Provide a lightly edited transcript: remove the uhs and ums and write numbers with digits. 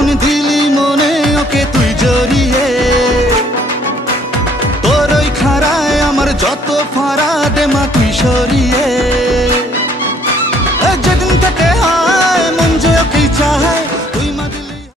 কখন দিলি মনে ওকে তুই জড়িয়ে, তোর ওই খাড়ায় আমার যত ফাড়া দে মা তুই সরিয়ে।